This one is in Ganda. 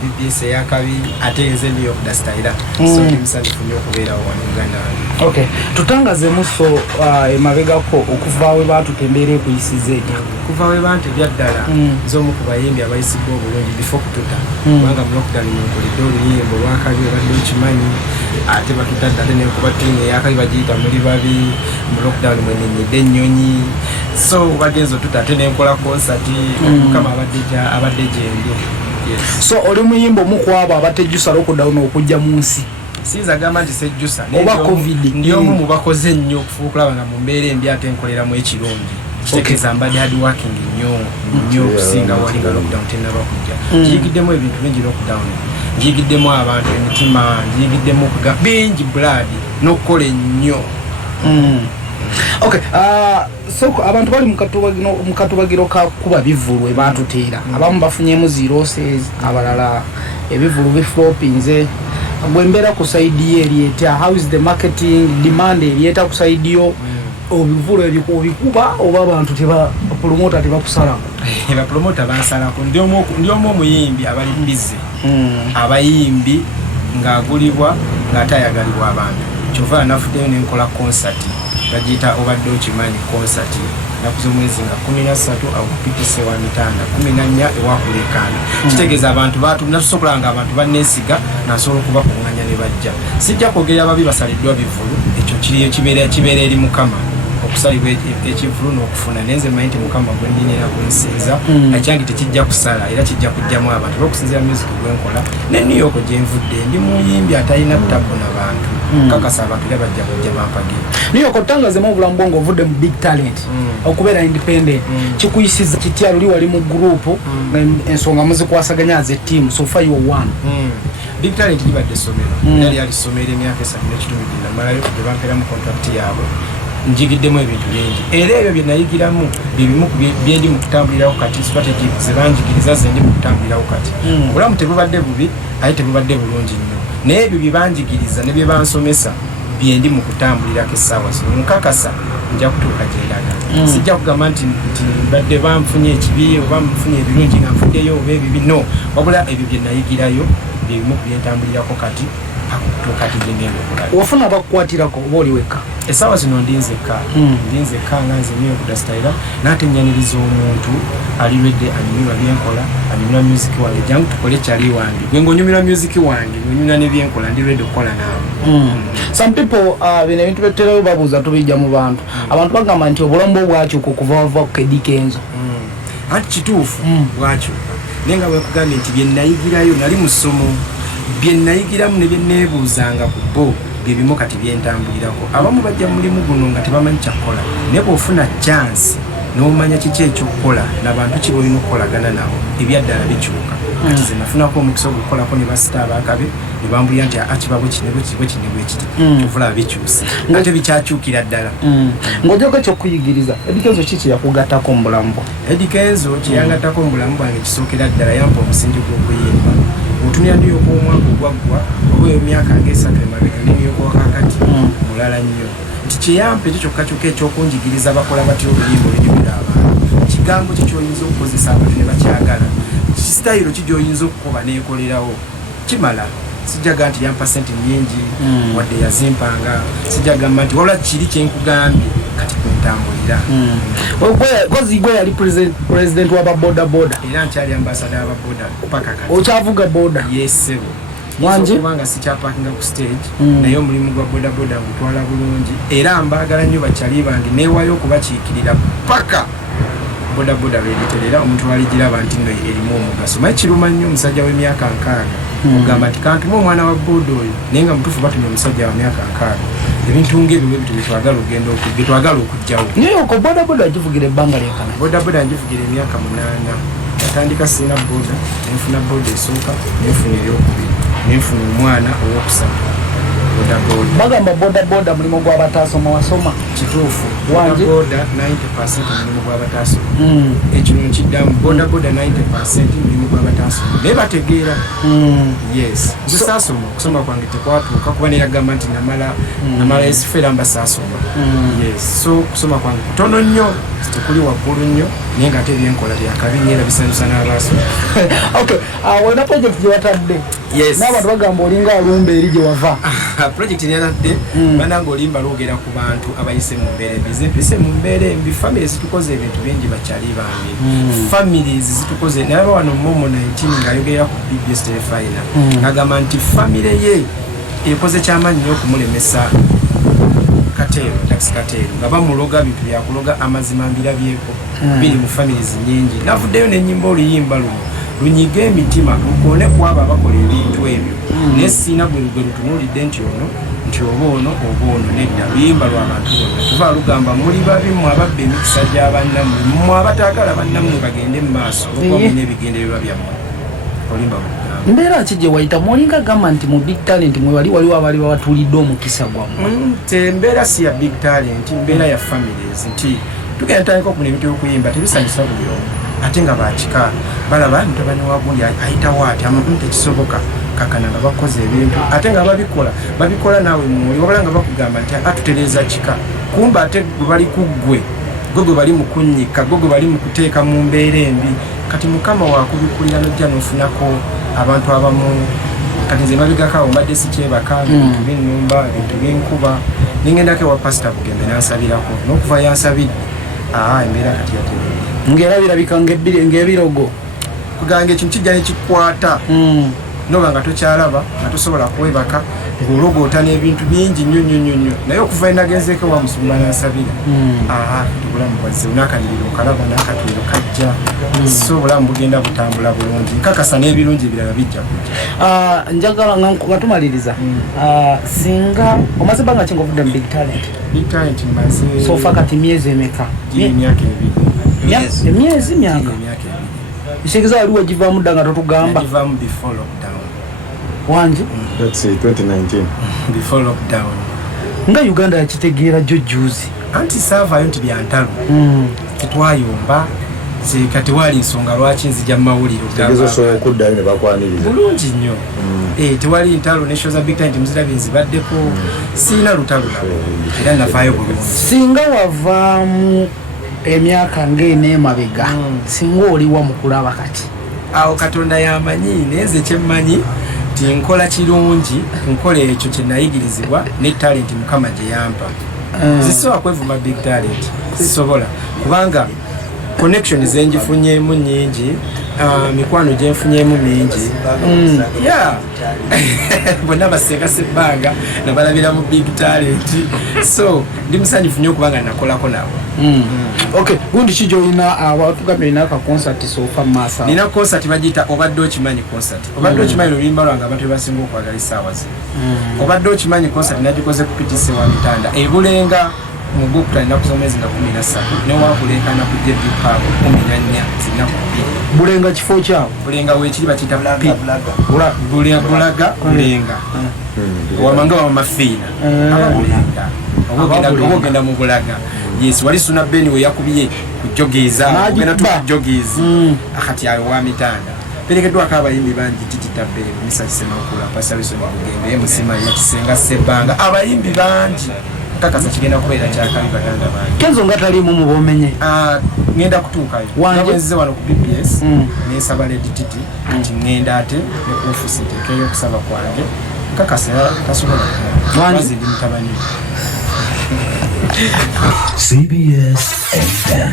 BBS yakabi ate nze New York Dastaira so ndimsanifu nnyo okubeera wano Uganda. Okay, tutangaze muso emabegako okuva we batutembeera ekuyisize kuva we bantu byaddala nzomu ku bayimbi abayisiddwa obulungi before kututa kubanga mu lockdown nkolidde oluyimbo lwakabi obadde okimanyi ate batutadde ate nekuba tiimu eyakabi bagiyita muli babi mu lockdown mwenenyedde ennyonyi so bagenzo tuta ate nenkola concert mukama abadde gyendi. So oli muyimbo mukwabo abatejusa lockdown okujja mu nsi Siza gamba nti sejjusa oba covid ndiyo mu bakoze nnyo okufuukulaba nga mu mbeera embi ate nkoleramu ekirungi kitegeeza mbadde hard working nnyo okusinga wali nga lockdown tennaba kujja njigiddemu ebintu bingi lockdown njigiddemu abantu emitima njigiddemu okuga bingi blood n'okukola ennyo. Okay, so abantu bali mukatubagiro ka kuba bivulwe batuteera abamu bafunyemu ziroses abalala ebivulu biflopinze gwembera ku side yerieta how is the marketing demand yerieta ku side yo obivulu ebikuba oba abantu teba promoter teba kusala eba promoter basala ko ndio omuyimbi abali busy abayimbi ngagulibwa ngatayagalibwa abantu kyova nafude nenkola concert bagita obadde okimanyi concert nakuzo mwezi nga 13 au kupitise wa mitanda 14 ewakulekana kitegeeza abantu natusobolanga abantu banesiga nasobola kuba kunganya ne bajja sijja kwogera ababi basaliddwa bivulu ekyo kiriyo kibeera eri mukama okusalibwa ekivulu n'okufuna nenze mayinti mukama gwendinira kunsinza ekyange tekijja kusala era kijja kujjamu abantu okusinzira music gwenkola ne New York gyenvudde ndi muyimbi atalina ttabu n'abantu kakasa abantu era bajja kujja bampagira New York otangaze mu bulambo ngo vudde mu big talent okubeera independent kikuyisiza kitya luli wali mu group ensonga muzikwasaganya as a team so far you one big talent libadde somero yali alisomera emyaka 3 n'ekitundu namalayo kubampera mu contract yaabwe njigiddemu ebintu bingi era ebyo bye nayigiramu bibimu byendi mu kutambulirawo kati strategy zebanjigiriza zendi mu kutambulirawo kati obulamu tebubadde bubi aye tebubadde bulungi nnyo naye ebyo bye banjigiriza ne bye bansomesa byendi mu kutambulirako essaawa zino nkakasa nja kutuuka gyendaga sijja kugamba nti badde banfunye ekibi oba nfunye ebirungi nga nfuddeyo oba ebibi no wabula ebyo bye nayigirayo byebimu byentambulirako kati wafuna abakukwatirako oba oli wekka essaawa zino ndinzekka nga nze New York Dastaira nate nyaniriza omuntu aliredde anyumirwa byenkola anyumirwa music wange jangu tukole kyali wange gwe ng'onyumirwa music wange ng'onyumirwa ne byenkola ndi ready okukola naawe. Some people bino ebintu beterayo babuuza tubijja mu bantu abantu bagamba nti obulamu bwakyuka okuva wava ku Eddie Kenzo anti kituufu bwakyuka naye nga bwekugambye nti bye nayigirayo nali mu ssomo bye nayigiramu ne bye neebuuzanga ku bo bye bimu kati byentambulirako abamu bajja mulimu guno nga tebamanyi kyakukola naye bw'ofuna chance n'omanya kiki ekyokukola n'abantu ki b'olina okukolagana nabo ebyaddala bikyuka kati ze nafunako omukisa ogukolako ne basita abakabe ne bambulira nti akibabwe kinebwekiti kyovulaba bikyuse ate bikyakyukira ddala. ng'ojoga ekyokuyigiriza Eddie Kenzo kiki yakugattako mu bulamu bwo? Eddie Kenzo kyeyangattako mu bulamu bwange kisookera ddala yampa omusingi gw'okuyimba otumya ndiyo omwaka ogwaggwa oba emyaka ng'esatu emabega ndiyo wakakati mulala nnyo nti kyeyampa ekyo kyokka ekyokunjigiriza bakola batya oluyimba olunyumira abantu kigambo ki kyoyinza okukozesa abantu ne bakyagala kisitayiro ki gy'oyinza okukoba neekolerawo kimala sijjaga nti yampa sente nnyingi wadde yazimpanga sijjagamba nti wabula kiri kyenkugambye kati kwentambulira. Kozi gwe yali president wa boda era nkyali ambassador wa boda paka kati okyavuga boda yesebo wanje kubanga sikyapakinga ku stage naye omulimu gwa boda ngutwala bulungi era mbaagala nnyo bakyali bange neewayo okubakiikirira paka boda lwebiterera omuntu waligiraba nti no erimu omugaso maye kiruma nnyo omusajja w'emyaka 6 ogamba nti kantuma omwana wa boda oyo naye nga mutuufu batumye omusajja wa myaka 6 ebintu ng'ebyo bwe byetwagala okugjawo. naye oko boda agivugira ebbanga lyekana boda ngivugira emyaka 8 yatandika sina boda nenfuna boda esooka nenfuna eryokubiri nenfuna omwana owokusatu boda bagamba boda mulimu gw'abataasoma wasoma kituufu Wanje boda 90% mulimu gw'abataasoma ekyo nkiddamu boda 90% mulimu gw'abataasoma naye bategeera yes nze saasoma okusoma kwange tekwatuuka kuba neragamba nti namala esifera mba saasoma yes so kusoma kwange kutono nnyo tekuli waggulu nnyo naye nga ate ebyenkola byakabi nyo era bisanyusa n'abaasoma wena project gye watadde n'abantu bagamba olinga alumba eri gye wava project nyatadde bananga olimba lwogera ku bantu abayise mu mbeera embi zempise mu mbeera embi families zitukoze ebintu bingi bakyali bambi families zitukoze naye wano Momo 19 ng'ayogera ku BBS Telefina agamba nti family ye ekoze kyamaanyi nnyo okumulemesa tax Katero nga bamuloga bintu byakuloga amazima mbirabyeko biri mu families nyingi navuddeyo n'ennyimba oluyimba luno lunyiga emitima lukone kwabo abakola ebintu ebyo naye siina gwe lutunuulidde nti oba ono nedda luyimba lw'abantu bonna tuva lugamba muli babi mmwe ababba emikisa gy'abannammwe mmwe abataagala bannammwe bagende mu maaso olwokuba ebigendererwa byammwe oluyimba lugamba mbeera ki gye wayita mwolinga gamba nti mu big talent mwe waliwo abali bawatulidde omukisa gwammwe embeera si ya big talent mbeera ya families nti tugenda tandika okufuna ebintu by'okuyimba tebisanyusa buli omu ate nga bakika balaba mutabani wagundi ayitawo ati tekisoboka kakana nga bakoze ebintu ate nga babikola naawe mumuli wabula nga bakugamba nti atutereeza kika kumba ate gwe bali ku gwe bali mu kunnyika gwe bali mu kuteeka mu mbeera embi kati mukama wakubikulira nojja n'ofunako abantu abamu kati nze mabigakawo mbadde sikyebaka bintu by'ennumba bintu by'enkuba ningendako ewa pasita Bugembe nansabirako n'okuva yansabidde embeera kati yatereera ngera birabika ng'ebirogo kuganga ekintu kijja nekikwata noba nga tokyalaba nga tosobola kwebaka ng'ologoota n'ebintu bingi nnyo naye okuva enagenzeeko wa musumba nansabira obulamu bwazze n'akaliriro okalaba n'akatwiro kajja so obulamu bugenda butambula bulungi nkakasa n'ebirungi ebirala bijja kujja njagala nga tumaliriza singa omaze bbanga ki ng'ovudde mu big talent maze sofa kati myezi emeka emyaka emyezi myaka ekitegeeza waliwo givaamu dda nga totugamba before lockdown wanje that's 2019 before lockdown nga Uganda yakitegeera jjo juzi anti saavayo nti byantalo tetwayomba kati wali nsonga lwaki nzija mu mawulire okuddayo ne bakwaniriza bulungi nnyo tewali ntalo nesho za big time muzirabye nzibaddeko siina lutalo era nafaayo bulungi singa wavaamu emyaka ng'eneemabega singa oliwa mu kulaba kati awo Katonda yamanyi naye nze kyemmanyi nti nkola kirungi nkola ekyo kye nayigirizibwa ne talent mukama gye yampa zisobola kwevuma big talent zisobola kubanga connection zenjifunyeemu nyingi mikwano gyenfunyemu mingi bonna basenga sebbanga nabalabira mu big talent so ndi musanyufu nnyo okubanga nakolako nabo gundi ki gyolina watugambye olina aka concert sofa masa nina concert bagiyita obadde okimanyi concert obadde okimanyi oluyimba lwange abantu bebasinga okwagala essaawa zino obadde okimanyi concert nagikoze ku PTC wa Mitanda ebulenga mu Gukutula ennaku z'omwezi nga 13 newabulenkana ku JB Pub 14 zinaku 2 bulenga kifo kyawo bulenga wekiri bakiyita bulaga bulenga wamanga wa mafiina bulenga ogenda mu bulaga yes wali Suna Beni we yakubiye kujogeeza ogenda tujogeezi akati ayo wa Mitanda perekedwako abayimbi bangi Titita Beni Misa Kisemakula Pasawiso Bugembe Musima Yakisenga Sebanga abayimbi bangi kakasa kigenda kubeera kyakali baganda bange kenzo nga talimu mu bomenye ngenda kutuukayo nze wano ku BBS nesaba Lady Titi nti ngenda ate ne ku office ntekeyo okusaba kwange kakasa tasobola mwazidi mutabani CBS FM